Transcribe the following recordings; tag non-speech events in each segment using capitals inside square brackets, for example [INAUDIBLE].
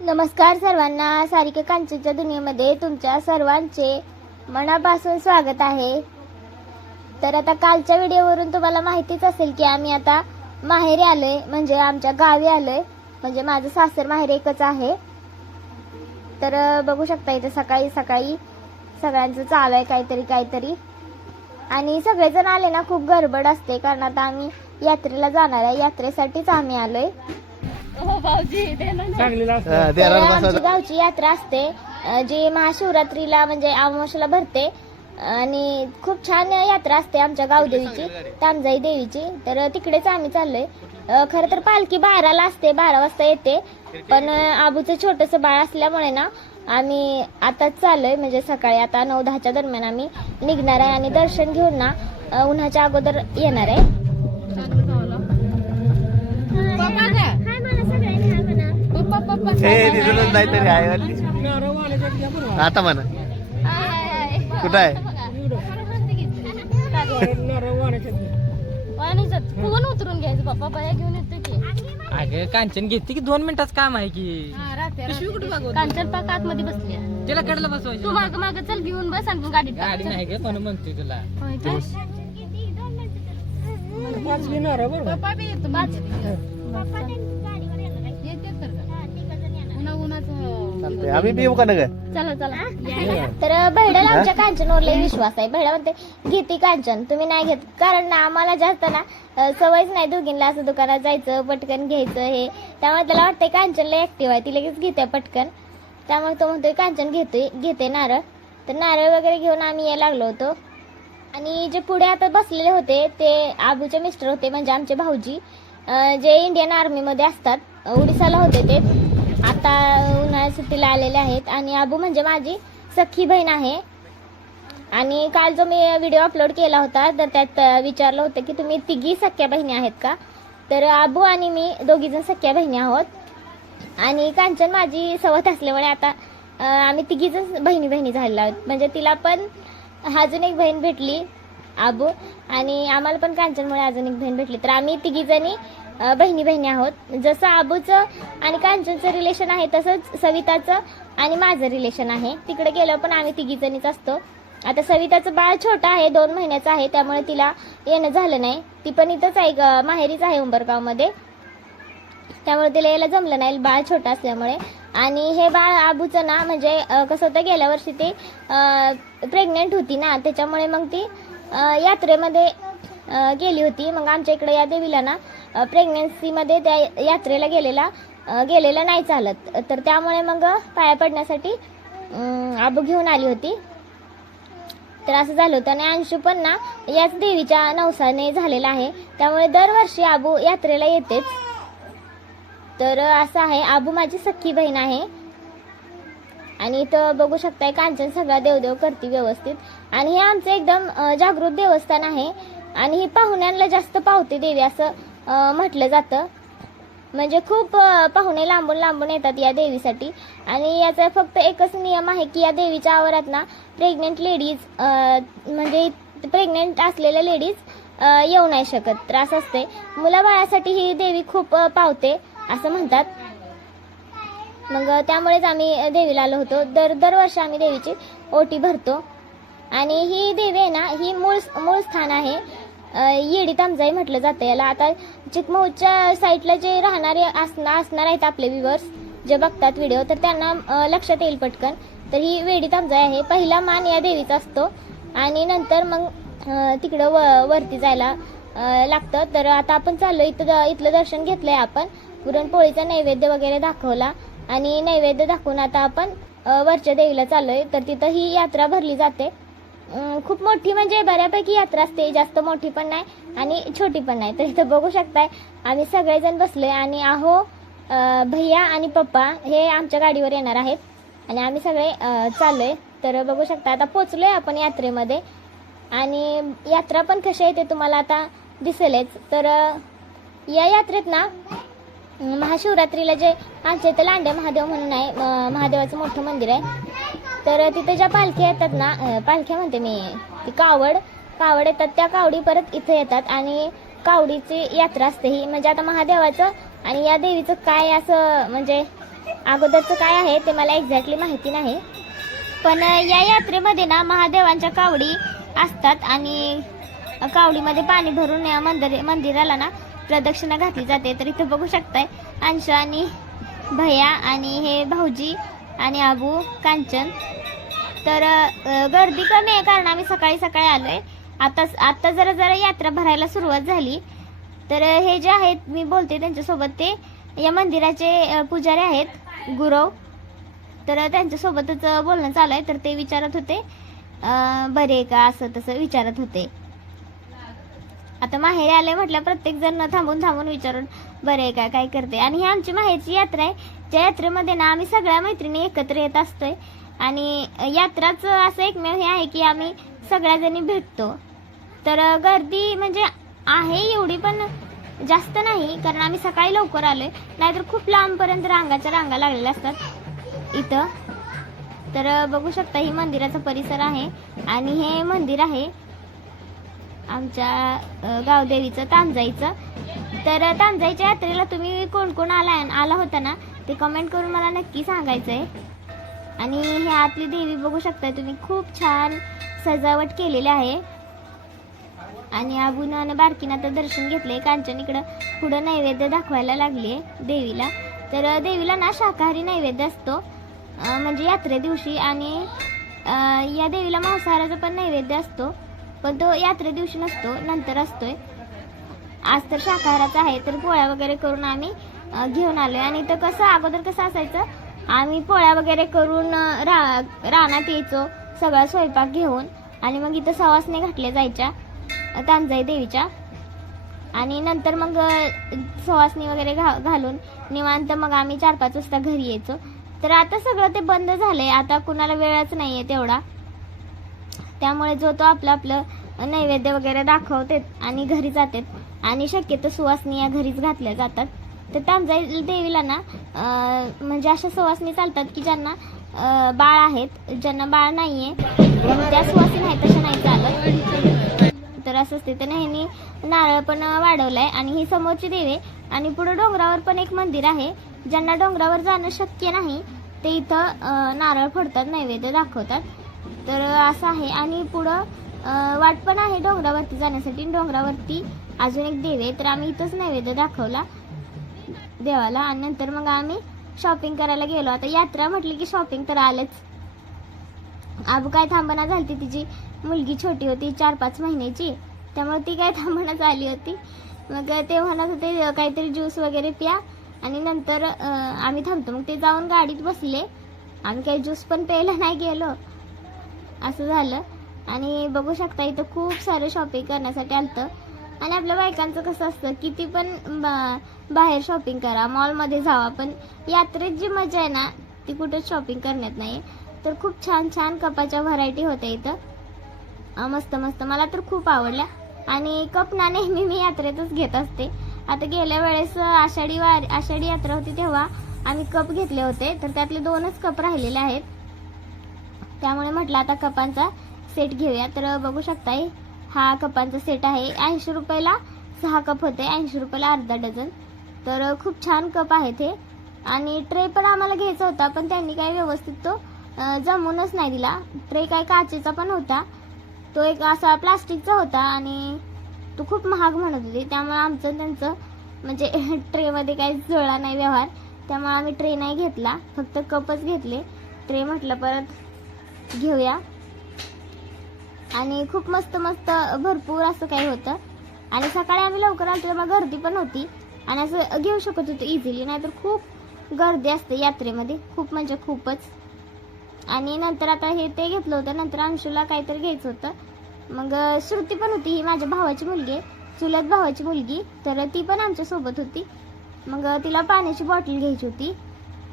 नमस्कार सर्वांना. सारिका कांचनच्या दुनियेमध्ये तुमच्या सर्वांचे मनापासून स्वागत आहे. तर आता कालच्या व्हिडिओवरून तुम्हाला माहितीच असेल की आम्ही आता माहेरी आलोय म्हणजे आमच्या गावी आलोय. म्हणजे माझं सासर माहेर एकच आहे. तर बघू शकता इथे सकाळी सकाळी सगळ्यांचं चालू आहे काहीतरी काहीतरी. आणि सगळेजण आले ना खूप गडबड असते. कारण आता आम्ही यात्रेला जाणार आहे. यात्रेसाठीच आम्ही आलोय. चांगलेला असतं हा, देणार आमची गावची यात्रा असते अ, जी महाशिवरात्रीला म्हणजे अमावस्याला भरते आणि खूप छान यात्रा असते आमच्या गावदेवीची तामजाई देवीची. तर तिकडेच आम्ही चाललोय. अ, खरं तर पालखी बाराला असते बारा वाजता येते पण अ, आबूचं छोटस बाळ असल्यामुळे ना आम्ही आताच चाललोय म्हणजे सकाळी आता नऊ दहाच्या दरम्यान आम्ही निघणार आहे आणि दर्शन घेऊन ना अ, उन्हाच्या अगोदर येणार आहे. हे दिसतच नाही तरी आहे वाटली. आता म्हणा कुठं आहे नारळ वाल्याच्यात घ्या. फुगून उतरून घ्यायचं पप्पा बाया घेऊन येतो की अगं कांचन घेते की दोन मिनिटाच काम आहे की कांचन पाक आतमध्ये बसली तिला कडलं बसवायचं तू माग माग चल घेऊन बस आणि टाक. गाडी नाही ग म्हणून म्हणतोय तुला होय तर? पाच घे नारळ बरं का? चालतंय. आम्ही बी येऊ का नग चला चला. तर बहिडाला आमच्या कांचनवर लय विश्वास आहे. बहिडा म्हणते घेते कांचन तुम्ही नाही घेत. कारण ना आम्हाला जास्त ना अ, सवयच नाही दोघींना असं दुकानात जायचं पटकन घ्यायचं हे. त्यामुळे त्याला वाटतंय कांचन लय ऍक्टिव्ह आहे. ती लगेच घेते पटकन. त्यामुळे तो म्हणतोय कांचन घेतोय घेते नारळ. तर नारळ वगैरे घेऊन आम्ही यायला लागलो होतो. आणि जे पुढे आता बसलेले होते ते आबूचे मिस्टर होते म्हणजे आमचे भाऊजी अं, जे इंडियन आर्मीमध्ये असतात अं, उडीसाला होते ते. आता उन्हाळ्या सुट्टीला आलेले आहेत आणि आबू म्हणजे माझी सख्खी बहीण आहे. आणि काल जो मी व्हिडिओ अपलोड केला होता तर त्यात विचारलं होतं की तुम्ही तिघी सख्या बहिणी आहेत का? तर आबू आणि मी दोघीजण सख्या बहिणी आहोत. आणि कांचन माझी सवत असल्यामुळे आता आम्ही तिघीजण बहिणी बहिणी झालेलो आहोत. म्हणजे तिला पण अजून एक बहीण भेटली आबू आणि आम्हाला पण कांचनमुळे अजून एक बहीण भेटली. तर आम्ही तिघी जणी बहिणी बहिणी आहोत. जसं आबूचं आणि कांचनचं रिलेशन आहे तसंच सविताचं आणि माझं रिलेशन आहे. तिकडे गेलो पण आम्ही तिघी जणीच असतो. आता सविताचं बाळ छोटं आहे दोन महिन्याचं आहे त्यामुळे तिला येणं झालं नाही. ती पण इथंच आहे माहेरीच आहे उंबरगावमध्ये. त्यामुळे तिला यायला जमलं नाही बाळ छोटं असल्यामुळे. आणि हे बाळ आबूचं ना म्हणजे कसं होतं गेल्या वर्षी ती प्रेग्नेंट होती ना त्याच्यामुळे मग ती यात्रेमध्ये गेली होती. मग आमच्या इकडे या देवीला ना प्रेग्नन्सीमध्ये त्या यात्रेला गेलेला गेलेलं गेलेला नाही चालत. तर त्यामुळे मग पाया पडण्यासाठी आबू घेऊन आली होती. तर असं झालं होतं. आणि अंशू पण ना याच देवीच्या नवसाने झालेला आहे. त्यामुळे दरवर्षी आबू यात्रेला येतेच. तर असं आहे आबू माझी सख्खी बहीण आहे. आणि इथं बघू शकताय कांचन सगळा देवदेव करते व्यवस्थित. आणि हे आमचं एकदम जागृत देवस्थान आहे. आणि ही पाहुण्यांना जास्त पावते देवी. असं म्हटलं जातं. म्हणजे खूप पाहुणे लांबून लांबून येतात या देवीसाठी. आणि याचा फक्त एकच नियम आहे की या देवीच्या आवारात ना प्रेग्नेंट लेडीज म्हणजे प्रेग्नेंट असलेल्या लेडीज येऊ नाही शकत. त्रास असते. मुलाबाळासाठी ही देवी खूप पावते असं म्हणतात. मग त्यामुळेच आम्ही देवीला आलो होतो. दर दरवर्षी आम्ही देवीची ओटी भरतो. आणि ही देवी आहे ना ही मूळ मूळ स्थान आहे. येडी तामजाई म्हटलं जातं याला. आता चिकमहूच्या साईडला जे राहणारे असणार असणार आहेत आपले व्ह्युअर्स जे बघतात व्हिडिओ तर त्यांना लक्षात येईल पटकन. तर ही वेडी तामजाई आहे. पहिला मान या देवीचा असतो. आणि नंतर मग तिकडं व वरती जायला लागतं. तर आता आपण चाललो इथं इथलं दर्शन घेतलंय आपण. पुरणपोळीचा नैवेद्य वगैरे दाखवला. आणि नैवेद्य दाखवून आता आपण वरच्या देवीला चाललोय. तर तिथं ही यात्रा भरली जाते. खूप मोठी म्हणजे बऱ्यापैकी यात्रा असते. जास्त मोठी पण नाही आणि छोटी पण नाही. तर इथं बघू शकताय आम्ही सगळेजण बसलोय आणि आहो भैया आणि पप्पा हे आमच्या गाडीवर येणार आहेत. आणि आम्ही सगळे चाललोय. तर बघू शकता आता पोचलोय आपण यात्रेमध्ये. आणि यात्रा पण कशी आहे ते तुम्हाला आता दिसेलच. तर या यात्रेत ना महाशिवरात्रीला जे आमच्या इथं लांडे महादेव म्हणून आहे महादेवाचं मोठं मंदिर आहे. तर तिथे ज्या पालख्या येतात ना पालख्या म्हणते मी ती कावड कावड येतात त्या कावडी परत इथं येतात आणि कावडीची यात्रा असते ही. म्हणजे आता महादेवाचं आणि या देवीचं काय असं म्हणजे अगोदरचं काय आहे ते मला एक्झॅक्टली माहिती नाही. पण या यात्रेमध्ये ना महादेवांच्या कावडी असतात आणि कावडीमध्ये पाणी भरून या मंदिर मंदिराला ना प्रदक्षिणा घातली जाते. तर इथं बघू शकताय अंश आणि भैया आणि हे भाऊजी आणि आबू कांचन. तर गर्दी कमी आहे कारण आम्ही सकाळी सकाळी आलो आहे आता आत्ता जरा जरा यात्रा भरायला सुरुवात झाली. तर हे जे आहेत मी बोलते त्यांच्यासोबत ते या मंदिराचे पुजारी आहेत गुरव. तर त्यांच्यासोबतच बोलणं चालू आहे. तर ते विचारत होते. बरे आहे का असं तसं विचारत होते. आता माहेरी आले म्हटलं प्रत्येक जण थांबून थांबून विचारून बरे आहे का काय करते? आणि ही आमची माहेरची यात्रा आहे. त्या यात्रेमध्ये ना आम्ही सगळ्या मैत्रिणी एकत्र येत असतोय. आणि यात्राच असं एकमेव हे आहे की आम्ही सगळ्याजणी भेटतो. तर गर्दी म्हणजे आहे एवढी पण जास्त नाही कारण आम्ही सकाळी लवकर आलोय. नाहीतर खूप लांबपर्यंत रांगाच्या रांगा लागलेल्या असतात इथं. तर बघू शकता ही मंदिराचा परिसर आहे. आणि हे मंदिर आहे आमच्या गावदेवीचं तांजाईचं. तर तांजाईच्या यात्रेला तुम्ही कोण कोण आला आला होता ना? ते कमेंट करून मला नक्की सांगायचं आहे आणि हे आतली देवी बघू शकता तुम्ही खूप छान सजावट केलेली आहे. आणि आबून आणि बारकीनं तर दर्शन घेतलंय. कांचन इकडं पुढं नैवेद्य दाखवायला लागली देवीला. तर देवीला ना शाकाहारी नैवेद्य असतो. म्हणजे यात्रे दिवशी. आणि या देवीला मांसाहाराचा पण नैवेद्य असतो. पण तो यात्रे दिवशी नसतो नंतर असतोय. आज तर शाकाहाराचा आहे तर पोळ्या वगैरे करून आम्ही घेऊन आलोय. आणि तर कसं अगोदर कसं असायचं आम्ही पोळ्या वगैरे करून रा रानात यायचो सगळा स्वयंपाक घेऊन. आणि मग इथं सवासने घातल्या जायच्या तांजाई देवीच्या. आणि नंतर मग सवासणी वगैरे घा घालून निवांत मग आम्ही चार पाच वाजता घरी यायचो. तर आता सगळं ते बंद झालंय. आता कुणाला वेळच नाहीये तेवढा. त्यामुळे जो तो आपलं आपलं नैवेद्य वगैरे दाखवतात आणि घरी जातात आणि शक्यतो सुवासनी या घरीच घातल्या जातात तर तांजाई देवीला ना म्हणजे अशा सुवासनी चालतात की ज्यांना बाळ आहेत ज्यांना बाळ नाही आहे त्या सुवासनी आहेत तशा नाही चालत. तर असं असते. तर ह्यांनी नारळ पण वाढवलाय आणि ही समोरची देवी आणि पुढे डोंगरावर पण एक मंदिर आहे. ज्यांना डोंगरावर जाणं शक्य नाही ते इथं नारळ फोडतात नैवेद्य दाखवतात. तर असं आहे. आणि पुढं वाट पण आहे डोंगरावरती जाण्यासाठी. डोंगरावरती अजून एक देव आहे. तर आम्ही इथंच नैवेद्य दाखवला देवाला. आणि नंतर मग आम्ही शॉपिंग करायला गेलो. आता यात्रा म्हटली की शॉपिंग तर आलंच. आबू काय थांबना झाली तिची. मुलगी छोटी होती चार पाच महिन्याची. त्यामुळे ती काय थांबनाच आली होती. मग ते म्हणत होते काहीतरी ज्यूस वगैरे प्या. आणि नंतर आम्ही थांबतो. मग ते जाऊन गाडीत बसले. आम्ही काही ज्यूस पण प्यायला नाही गेलो. असं झालं. आणि बघू शकता इथं खूप सारे शॉपिंग करण्यासाठी आलतं. आणि आपल्या बायकांचं कसं असतं किती पण बा- बाहेर शॉपिंग करा मॉलमध्ये जावा पण यात्रेत जी मजा आहे ना ती कुठेच शॉपिंग करण्यात नाही तर खूप छान छान कपाच्या व्हरायटी होत्या इथं. मस्त मस्त. मला तर खूप आवडल्या. आणि कप ना नेहमी मी यात्रेतच घेत असते. आता गेल्या वेळेस आषाढी वार आषाढी यात्रा होती तेव्हा आम्ही कप घेतले होते. तर त्यातले दोनच कप राहिलेले आहेत. त्यामुळे म्हटलं आता कपांचा सेट घेऊया. तर बघू शकताय हा कपांचा सेट आहे. ऐंशी रुपयाला सहा कप होते ऐंशी रुपयाला अर्धा डझन. तर खूप छान कप आहेत हे. आणि ट्रे पण आम्हाला घ्यायचा होता पण त्यांनी काय व्यवस्थित तो जमूनच नाही दिला. ट्रे काय काचेचा पण होता. तो एक असा प्लास्टिकचा होता आणि तो खूप महाग म्हणत होते. त्यामुळे आमचं त्यांचं म्हणजे [LAUGHS] ट्रेमध्ये काही जुळला नाही व्यवहार. त्यामुळे आम्ही ट्रे नाही घेतला. फक्त कपच घेतले. ट्रे म्हटलं परत घेऊया. आणि खूप मस्त मस्त भरपूर असं काही होतं. आणि सकाळी आम्ही लवकर आलो तेव्हा गर्दी पण होती. आणि असं घेऊ शकत होतो इझिली नाहीतर खूप गर्दी असते यात्रेमध्ये. खूप म्हणजे खूपच. आणि नंतर आता हे ते घेतलं होतं नंतर अंशूला काहीतरी घ्यायचं होतं. मग श्रुती पण होती ही माझ्या भावाची मुलगी आहे. चुलत भावाची मुलगी तर ती पण आमच्यासोबत होती. मग तिला पाण्याची बॉटल घ्यायची होती.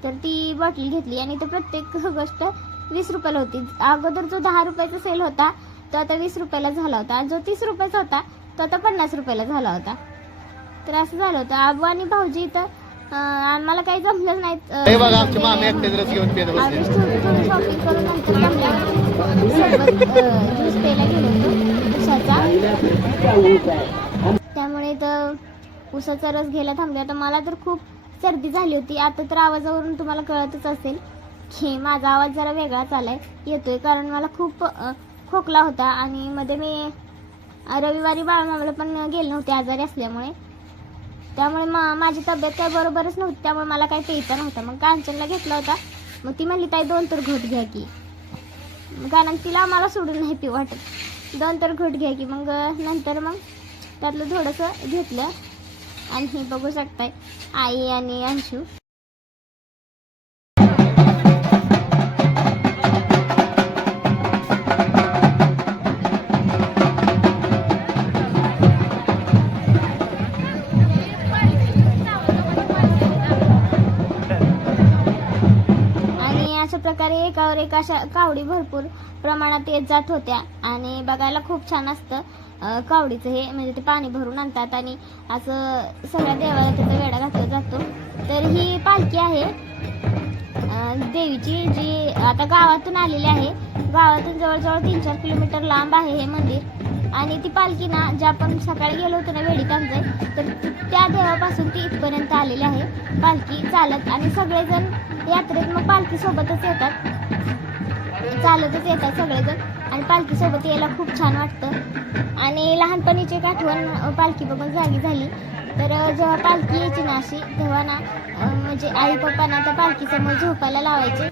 तर ती बॉटल घेतली. आणि तर प्रत्येक [LAUGHS] गोष्ट वीस रुपयाला होती. अगोदर जो दहा रुपयाचा सेल होता तो आता वीस रुपयाला झाला होता. जो तीस रुपयाचा होता तो आता पन्नास रुपयाला झाला होता. तर असं झालं होतं. आबू आणि भाऊजी इथं आम्हाला काही जमलं नाही. शॉपिंग करून नंतर जमल्यावर सोबत ज्यूस प्यायला गेलो होतो उसाचा. त्यामुळे तर उसाचा रस घ्यायला थांबले. आता मला तर खूप सर्दी झाली होती. आता तर आवाजावरून तुम्हाला कळतच असेल. की माझा आवाज जरा वेगळाच आला आहे येतोय कारण मला खूप खोकला होता आणि मध्ये मी रविवारी बाळमामाला पण गेले नव्हते आजारी असल्यामुळे. त्यामुळे मा माझी तब्येत काय बरोबरच नव्हती त्यामुळे मला काही प्यायचा नव्हता. मग कांचनला घेतला होता. मग ती म्हणली ताई दोन तर घोट घ्या की. कारण तिला मला सोडून नाही ती वाटत. दोन तर घोट घ्या की. मग नंतर मग त्यातलं थोडंसं घेतलं. आणि हे बघू शकताय आई आणि अंशू. प्रकारे एकावर एक अशा कावडी भरपूर प्रमाणात येत जात होत्या. आणि बघायला खूप छान असतं कावडीचं हे म्हणजे ते पाणी भरून आणतात आणि असं सगळ्या देवाला त्याचा वेढा घातला जातो. तर ही पालखी आहे. देवीची जी आता गावातून आलेली आहे. गावातून जवळजवळ तीन चार किलोमीटर लांब आहे हे मंदिर. आणि ती पालखी ना ज्या आपण सकाळी गेलो होतो ना वेडीत आमचं तर त्या देवापासून ती इथपर्यंत आलेली आहे. पालखी चालत आणि सगळेजण यात्रेत मग पालखीसोबतच येतात. चालतच येतात सगळेजण आणि पालखीसोबत यायला खूप छान वाटतं. आणि लहानपणीची एक आठवण पालखी बघून जागी झाली. तर जेव्हा पालखी यायची ना अशी तेव्हा ना म्हणजे आई पप्पांना त्या पालखीसमोर झोपायला लावायचे.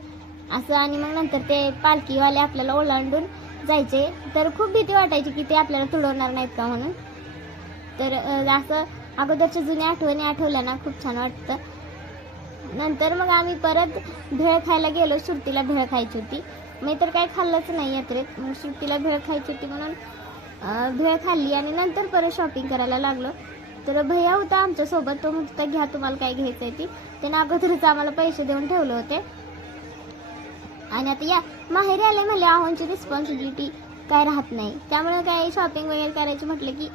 असं आणि मग नंतर ते पालखीवाले आपल्याला ओलांडून जायचे. तर खूप भीती वाटायची की ते आपल्याला तुडवणार नाहीत का म्हणून. तर असं अगोदरच्या जुन्या आठवणी आठवल्या ना खूप छान वाटतं. नंतर मग आम्ही परत भेळ खायला गेलो सुरतीला भेळ खायची होती. मी तर काही खाल्लंच नाही यात्रेत मग सुरतीला भेळ खायची होती म्हणून भेळ खाल्ली आणि नंतर परत शॉपिंग करायला लागलो. तर भैया होता आमच्यासोबत तो म्हणत होता घ्या तुम्हाला काय घ्यायचं आहे ती. त्याने अगोदरच आम्हाला पैसे देऊन ठेवले होते. आणि आता या माहेरी आले म्हणले आहोंची रिस्पॉन्सिबिलिटी काय राहत नाही. त्यामुळे काय शॉपिंग वगैरे करायची म्हटलं की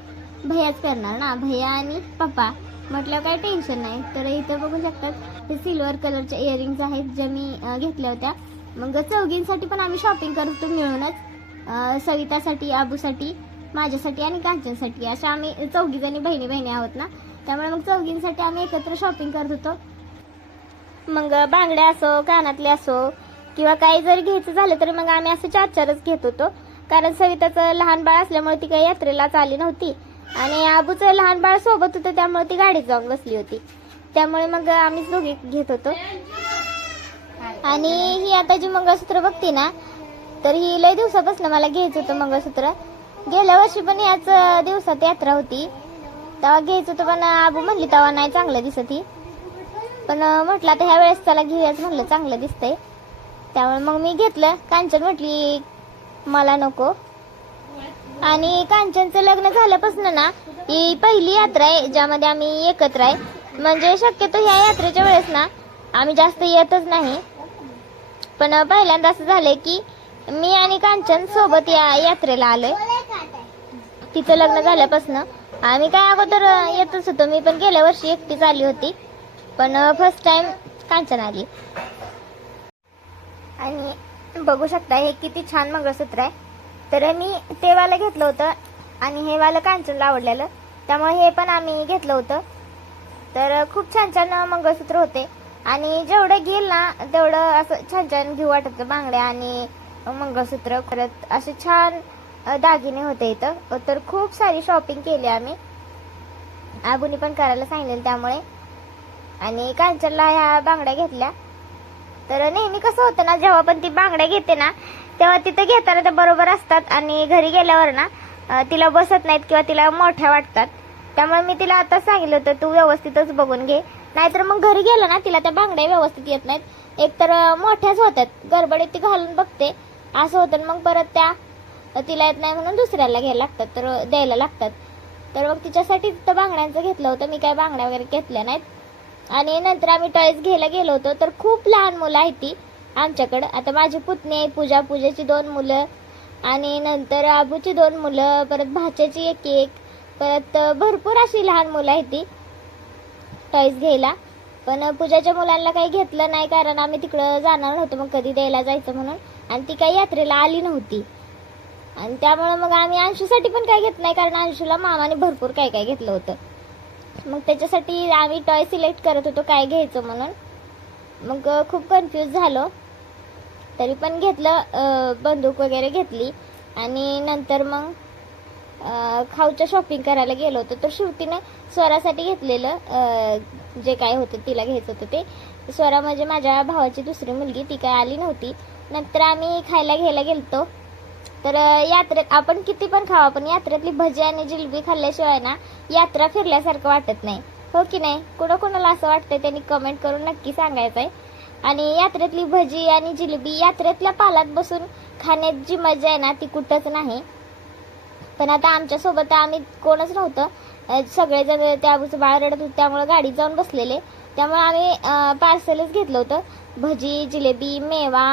भैयाच करणार ना भैया आणि पप्पा. म्हटलं काही टेन्शन नाही. तर इथं बघू शकतात हे सिल्वर कलरच्या इयरिंग्स आहेत ज्या मी घेतल्या होत्या. मग चौघींसाठी पण आम्ही शॉपिंग करतो मिळूनच. सवितासाठी आबूसाठी माझ्यासाठी आणि कांचनसाठी. अशा आम्ही चौघीजणी बहिणी बहिणी आहोत ना. त्यामुळे मग चौघींसाठी आम्ही एकत्र शॉपिंग करत होतो. मग बांगड्या असो कानातले असो किंवा काही जरी घ्यायचं झालं तर मग आम्ही असं चार चारच घेत होतो. कारण सविताचं लहान बाळ असल्यामुळे ती काही यात्रेलाच आली नव्हती. आणि आबूचं लहान बाळ सोबत होतं त्यामुळे ती गाडीत जाऊन बसली होती. त्यामुळे मग आम्हीच दोघे घेत होतो. आणि ही आता जी मंगळसूत्र बघते ना तर ही लय दिवसापासून मला घ्यायचं होतं मंगळसूत्र. गेल्या वर्षी पण याच दिवसात यात्रा होती. तेव्हा घ्यायचं होतं पण आबू म्हणली तेव्हा नाही चांगलं दिसत ही. पण म्हटलं आता ह्या वेळेस त्याला घेऊयाच म्हणलं चांगलं दिसतंय. त्यामुळे मग मी घेतलं. कांचन म्हटली मला नको. आणि कांचनचं लग्न झाल्यापासून ना ही पहिली यात्रा आहे ज्यामध्ये आम्ही एकत्र आहे. म्हणजे शक्यतो ह्या यात्रेच्या वेळेस ना आम्ही जास्त येतच नाही. पण पहिल्यांदा असं झालंय की मी आणि कांचन सोबत या यात्रेला आलोय. तिचं लग्न झाल्यापासून. आम्ही काय अगोदर येतच होतो. मी पण गेल्या वर्षी एकटीच आली होती. पण फर्स्ट टाइम कांचन आली. आणि बघू शकता हे किती छान मंगळसूत्र आहे. तर मी ते वालं घेतलं होतं आणि हे वालं कांचनला आवडलेलं त्यामुळे हे पण आम्ही घेतलं होतं. तर खूप छान छान मंगळसूत्र होते. आणि जेवढं घेईल ना तेवढं असं छान छान घेऊ वाटत बांगड्या आणि मंगळसूत्र. परत असे छान दागिने होते इथं. तर खूप सारी शॉपिंग केली आम्ही. आबूनी पण करायला सांगितलेलं त्यामुळे. आणि कांचनला ह्या बांगड्या घेतल्या. तर नेहमी कसं होतं ना जेव्हा पण ती बांगड्या घेते ना तेव्हा तिथं घेताना त्या बरोबर असतात आणि घरी गेल्यावर ना तिला बसत नाहीत किंवा तिला मोठ्या वाटतात. त्यामुळे मी तिला आता सांगितलं होतं तू व्यवस्थितच बघून घे. नाहीतर मग घरी गेलं ना तिला त्या बांगड्या व्यवस्थित येत नाहीत. एक तर मोठ्याच होतात गडबडीत ती घालून बघते. असं होतं मग परत त्या तिला येत नाही म्हणून दुसऱ्याला घ्यायला लागतात तर द्यायला लागतात. तर मग तिच्यासाठी तिथं बांगड्यांचं घेतलं होतं मी काय बांगड्या वगैरे घेतल्या नाहीत. आणि नंतर आम्ही टॉयज घ्यायला गेलो होतो. तर खूप लहान मुलं आहेत ती आमच्याकडं. आता माझी पुतणी आहे पूजा. पूजेची दोन मुलं. आणि नंतर आबूची दोन मुलं परत भाच्याची एक एक. परत भरपूर अशी लहान मुलं आहेत ती टॉयज घ्यायला. पण पूजाच्या मुलांना काही घेतलं नाही कारण आम्ही तिकडं जाणार नव्हतो. मग कधी द्यायला जायचं म्हणून. आणि ती काही यात्रेला आली नव्हती. आणि त्यामुळं मग आम्ही अंशूसाठी पण काय घेत नाही कारण अंशूला मामाने भरपूर काय काय घेतलं होतं. मग त्याच्यासाठी आम्ही टॉय सिलेक्ट करत होतो काय घ्यायचं म्हणून. मग खूप कन्फ्यूज झालो. तरी पण घेतलं बंदूक वगैरे घेतली. आणि नंतर मग खाऊच्या खाऊचं शॉपिंग करायला गेलो होतो. तर श्रुतीने स्वरासाठी घेतलेलं जे काय होतं तिला घ्यायचं होतं ते. स्वरा म्हणजे माझ्या भावाची दुसरी मुलगी ती काय आली नव्हती. नंतर आम्ही खायला घ्यायला गेलतो. तर यात्रेत आपण किती पण खावा पण यात्रेतली भजी आणि जिलबी खाल्ल्याशिवाय ना यात्रा फिरल्यासारखं वाटत नाही. हो की नाही? कुणा कुणाला असं वाटतंय त्यांनी कमेंट करून नक्की सांगायचं आहे आणि यात्रेतली भजी आणि जिलबी यात्रेतल्या पालात बसून खाण्यात जी मजा आहे ना ती कुठंच नाही. पण आता आमच्यासोबत आम्ही कोणच नव्हतं. सगळेजण त्या बाळ रडत होते त्यामुळे गाडीत जाऊन बसलेले. त्यामुळे आम्ही पार्सलच घेतलं होतं. भजी जिलेबी मेवा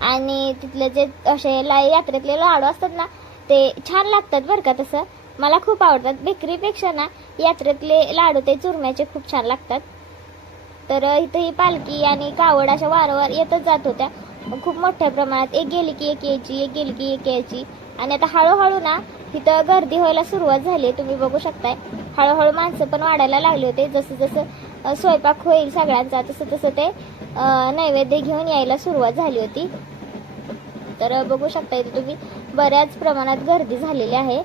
आणि तिथले जे असे ला यात्रेतले लाडू असतात ना ते छान लागतात बरं का तसं. मला खूप आवडतात. बेकरीपेक्षा ना यात्रेतले लाडू ते चुरम्याचे खूप छान लागतात. तर इथं ही पालखी आणि कावड अशा वारंवार येतच जात होत्या. खूप मोठ्या प्रमाणात एक गेली की एक यायची एक गेली की एक यायची. आणि आता हळूहळू ना तिथं गर्दी व्हायला सुरुवात झाली तुम्ही बघू शकताय. हळूहळू माणसं पण वाढायला लागले होते. जसं जसं स्वयंपाक होईल सगळ्यांचा तसं तसं ते नैवेद्य घेऊन यायला सुरुवात झाली होती. तर बघू शकता इथे तुम्ही बऱ्याच प्रमाणात गर्दी झालेली आहे.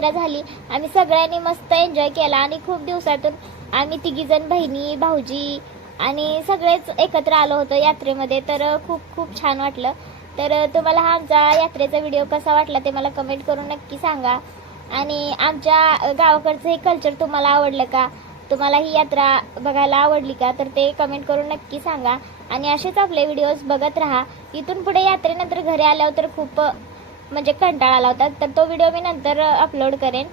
यात्रा झाली. आम्ही सगळ्यांनी मस्त एन्जॉय केला आणि खूप दिवसातून आम्ही तिघीजण बहिणी भाऊजी आणि सगळेच एकत्र आलो होतो यात्रेमध्ये. तर खूप खूप छान वाटलं. तर तुम्हाला हा आमचा यात्रेचा व्हिडिओ कसा वाटला ते मला कमेंट करून नक्की सांगा. आणि आमच्या गावाकडचं हे कल्चर तुम्हाला आवडलं का? तुम्हाला ही यात्रा बघायला आवडली का? तर ते कमेंट करून नक्की सांगा. आणि असेच आपले व्हिडिओज बघत राहा. इथून पुढे यात्रेनंतर घरी आल्यावर तर खूप म्हणजे कंटाळा आला होता. तर तो व्हिडिओ मी नंतर अपलोड करेन.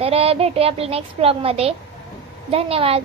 तर भेटूया आपल्या नेक्स्ट ब्लॉगमध्ये धन्यवाद.